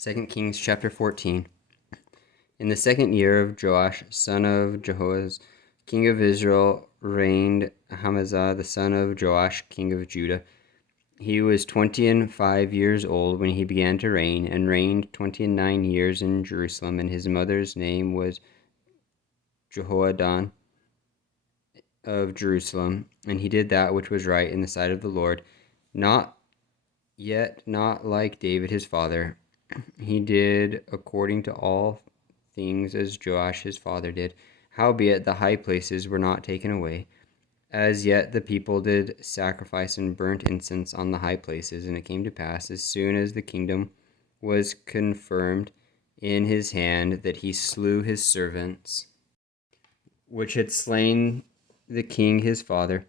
2 Kings chapter 14. In the second year of Joash, son of Jehoahaz, king of Israel, reigned Amaziah the son of Joash, king of Judah. He was 25 years old when he began to reign, and reigned 29 years in Jerusalem, and his mother's name was Jehoaddan of Jerusalem. And he did that which was right in the sight of the Lord, not like David his father. He did according to all things as Joash his father did. Howbeit the high places were not taken away. As yet the people did sacrifice and burnt incense on the high places. And it came to pass, as soon as the kingdom was confirmed in his hand, that he slew his servants, which had slain the king his father.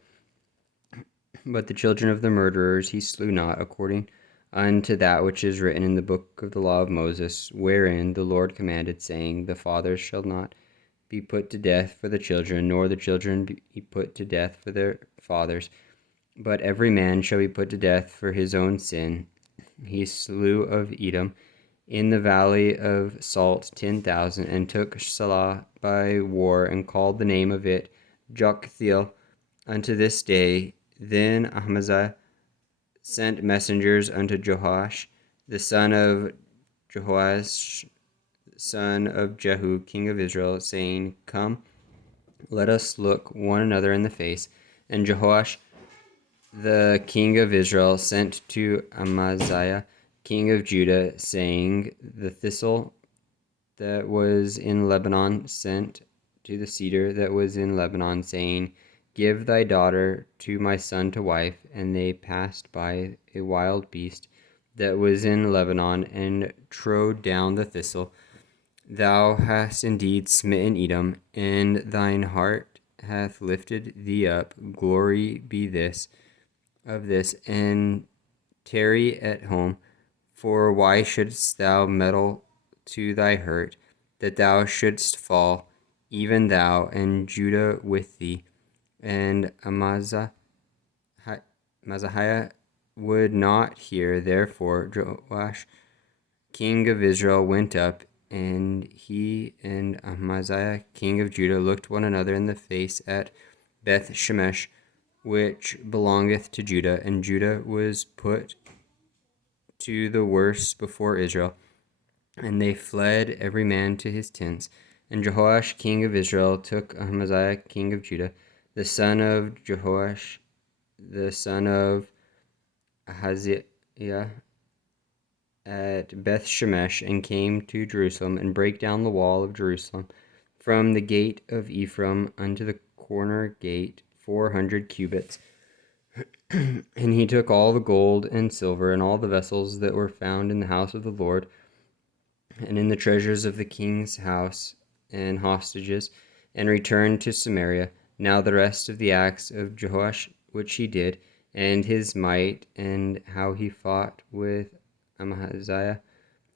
But the children of the murderers he slew not, according unto that which is written in the book of the law of Moses, wherein the Lord commanded, saying, The fathers shall not be put to death for the children, nor the children be put to death for their fathers, but every man shall be put to death for his own sin. He slew of Edom in the valley of Salt 10,000, and took Salah by war, and called the name of it Joktheel unto this day. Then Amaziah sent messengers unto Joash, the son of Jehoash, son of Jehu, king of Israel, saying, Come, let us look one another in the face. And Jehoash, the king of Israel, sent to Amaziah, king of Judah, saying, The thistle that was in Lebanon sent to the cedar that was in Lebanon, saying, Give thy daughter to my son to wife. And they passed by a wild beast that was in Lebanon, and trode down the thistle. Thou hast indeed smitten Edom, and thine heart hath lifted thee up. Glory be of this, and tarry at home. For why shouldst thou meddle to thy hurt, that thou shouldst fall, even thou, and Judah with thee? And Amaziah would not hear. Therefore Joash, king of Israel, went up, and he and Amaziah, king of Judah, looked one another in the face at Beth Shemesh, which belongeth to Judah. And Judah was put to the worse before Israel, and they fled every man to his tents. And Jehoash, king of Israel, took Amaziah, king of Judah, the son of Jehoash, the son of Ahaziah, at Beth Shemesh, and came to Jerusalem, and brake down the wall of Jerusalem from the gate of Ephraim unto the corner gate 400 cubits. And he took all the gold and silver, and all the vessels that were found in the house of the Lord, and in the treasures of the king's house, and hostages, and returned to Samaria. Now the rest of the acts of Jehoash which he did, and his might, and how he fought with Amaziah,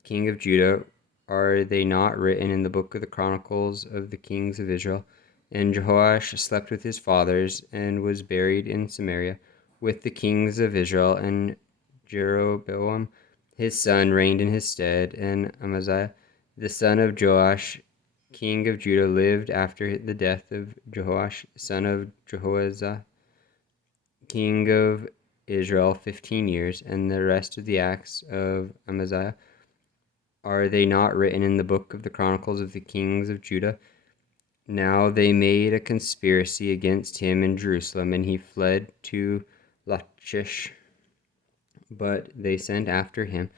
king of Judah, are they not written in the book of the Chronicles of the kings of Israel? And Jehoash slept with his fathers, and was buried in Samaria with the kings of Israel. And Jeroboam his son reigned in his stead. And Amaziah, the son of Joash, king of Judah, lived after the death of Jehoash, son of Jehoahaz, king of Israel, 15 years. And the rest of the acts of Amaziah, are they not written in the book of the Chronicles of the kings of Judah? Now they made a conspiracy against him in Jerusalem, and he fled to Lachish. But they sent after him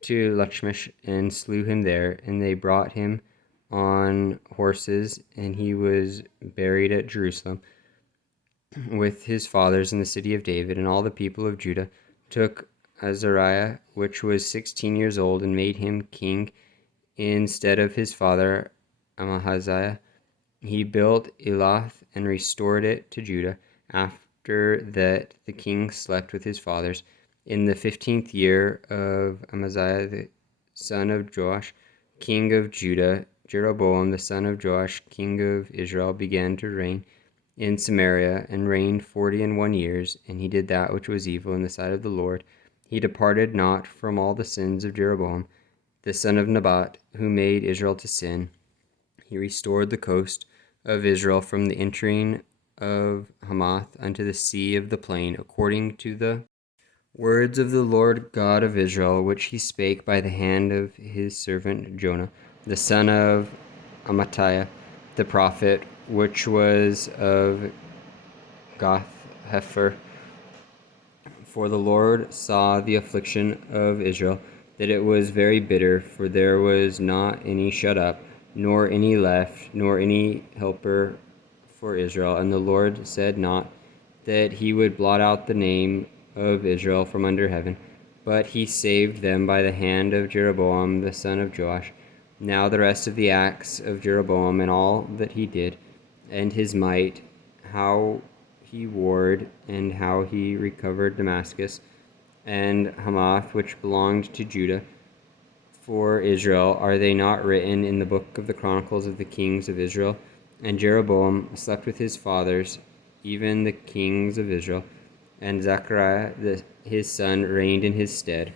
to Lachish, and slew him there. And they brought him on horses, and he was buried at Jerusalem with his fathers in the city of David. And all the people of Judah took Azariah, which was 16 years old, and made him king instead of his father Amaziah. He built Elath and restored it to Judah. After that the king slept with his fathers. In the 15th year of Amaziah the son of Joash, king of Judah, Jeroboam the son of Joash, king of Israel, began to reign in Samaria, and reigned 41 years. And he did that which was evil in the sight of the Lord. He departed not from all the sins of Jeroboam, the son of Nebat, who made Israel to sin. He restored the coast of Israel from the entering of Hamath unto the sea of the plain, according to the words of the Lord God of Israel, which he spake by the hand of his servant Jonah, the son of Amittai, the prophet, which was of Gath-hepher. For the Lord saw the affliction of Israel, that it was very bitter, for there was not any shut up, nor any left, nor any helper for Israel. And the Lord said not that he would blot out the name of Israel from under heaven, but he saved them by the hand of Jeroboam the son of Joash. Now the rest of the acts of Jeroboam and all that he did, and his might, how he warred, and how he recovered Damascus and Hamath, which belonged to Judah, for Israel, are they not written in the book of the Chronicles of the kings of Israel? And Jeroboam slept with his fathers, even the kings of Israel, and Zechariah his son reigned in his stead.